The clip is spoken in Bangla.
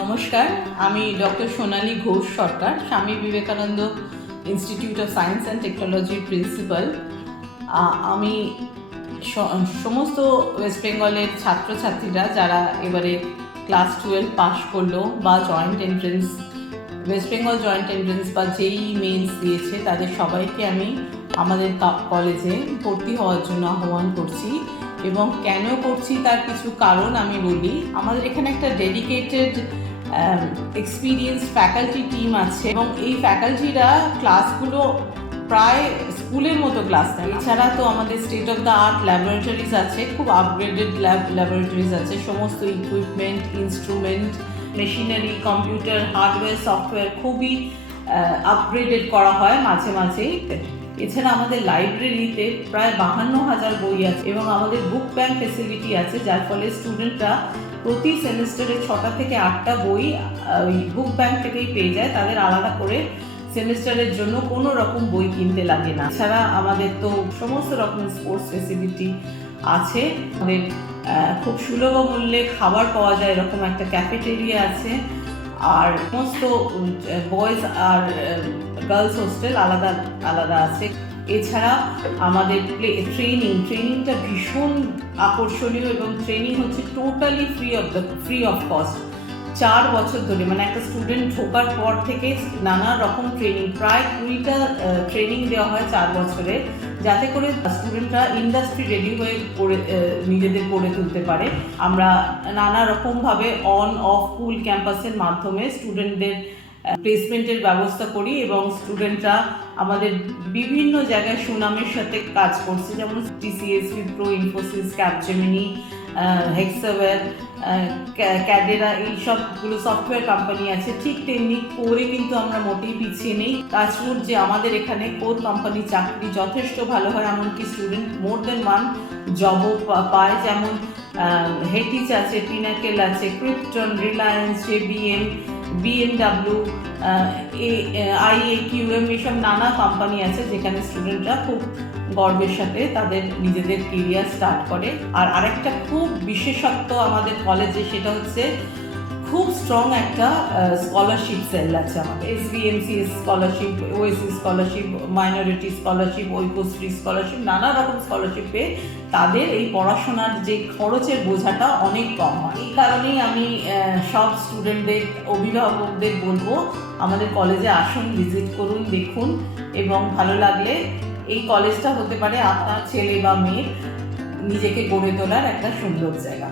নমস্কার, আমি doctor Sonali Ghosh Sarkar, Swami Vivekananda institute of science and টেকনোলজির প্রিন্সিপাল। আমি সমস্ত ওয়েস্ট বেঙ্গলের ছাত্রছাত্রীরা যারা এবারে ক্লাস 12 পাস করলো বা joint entrance, West Bengal joint entrance বা জেই মেন্স দিয়েছে, তাদের সবাইকে আমি আমাদের কলেজে ভর্তি হওয়ার জন্য আহ্বান করছি। এবং কেন করছি তার কিছু কারণ আমি বলি। আমাদের এখানে একটা ডেডিকেটেড এক্সপিরিয়েন্স ফ্যাকাল্টি টিম আছে এবং এই ফ্যাকাল্টিরা ক্লাসগুলো প্রায় স্কুলের মতো ক্লাস নেয়। এছাড়া তো আমাদের state of the art laboratories আছে, খুব আপগ্রেডেড ল্যাবরেটরিজ আছে, সমস্ত equipment, instrument, machinery, computer, hardware, software খুবই আপগ্রেডেড করা হয় মাঝে মাঝেই। এছাড়া আমাদের লাইব্রেরিতে প্রায় 52,000 বই আছে এবং আমাদের বুক ব্যাংক ফেসিলিটি আছে, যার ফলে স্টুডেন্টরা প্রতি সেমিস্টারে 6টা থেকে 8টা বই ওই বুক ব্যাংক থেকেই পেয়ে যায়। তাদের আলাদা করে সেমিস্টারের জন্য কোনো রকম বই কিনতে লাগে না। এছাড়া আমাদের তো সমস্ত রকমের স্পোর্টস ফেসিলিটি আছে। আমাদের খুব সুলভ মূল্যে খাবার পাওয়া যায়, এরকম একটা ক্যাফেটেরিয়া আছে। আর সমস্ত বয়েজ আর গার্লস হোস্টেল আলাদা আলাদা আছে। এছাড়া আমাদের ট্রেনিংটা ভীষণ আকর্ষণীয় এবং ট্রেনিং হচ্ছে টোটালি ফ্রি অফ কস্ট। 4 বছর ধরে, মানে একটা স্টুডেন্ট ঢোকার পর থেকে নানা রকম ট্রেনিং, প্রায় 20টা ট্রেনিং দেওয়া হয় 4 বছরে, যাতে করে স্টুডেন্টরা ইন্ডাস্ট্রি রেডি হয়ে নিজেদের গড়ে তুলতে পারে। আমরা নানা রকমভাবে অন অফ স্কুল ক্যাম্পাসের মাধ্যমে স্টুডেন্টদের প্লেসমেন্টের ব্যবস্থা করি এবং স্টুডেন্টরা আমাদের বিভিন্ন জায়গায় সুনামের সাথে কাজ করছে, যেমন TCS, উইপ্রো, ইনফোসিস, ক্যাপজেমিনি, হেক্সাওয়্যার, ক্যাডেরা, এই সবগুলো সফটওয়্যার কোম্পানি আছে। ঠিক তেমনি করে কিন্তু আমরা মোটেই পিছিয়ে নেই। তাছাড়া যে আমাদের এখানে কোর কোম্পানি চাকরি যথেষ্ট ভালো হয়, এমনকি স্টুডেন্ট মোর দেন 1 জবও পায়, যেমন হেটিচ আছে, পিনাকেল আছে, krypton, Reliance, JBM, BMW, IAQM, এসব নানা কোম্পানি আছে যেখানে স্টুডেন্টরা খুব গর্বের সাথে তাদের নিজেদের কেরিয়ার স্টার্ট করে। আর আরেকটা খুব বিশেষত্ব আমাদের কলেজে, সেটা হচ্ছে খুব স্ট্রং একটা স্কলারশিপ সেল আছে আমাদের। SVMCS scholarship, OSC scholarship, minority scholarship, Aikyashree scholarship, নানা রকম স্কলারশিপে তাদের এই পড়াশোনার যে খরচের বোঝাটা অনেক কম হয়। এই কারণেই আমি সব স্টুডেন্টদের, অভিভাবকদের বলবো আমাদের কলেজে আসুন, ভিজিট করুন, দেখুন, এবং ভালো লাগলে এই কলেজটা হতে পারে আপনার ছেলে বা মেয়ে নিজেকে গড়ে তোলার একটা সুন্দর জায়গা।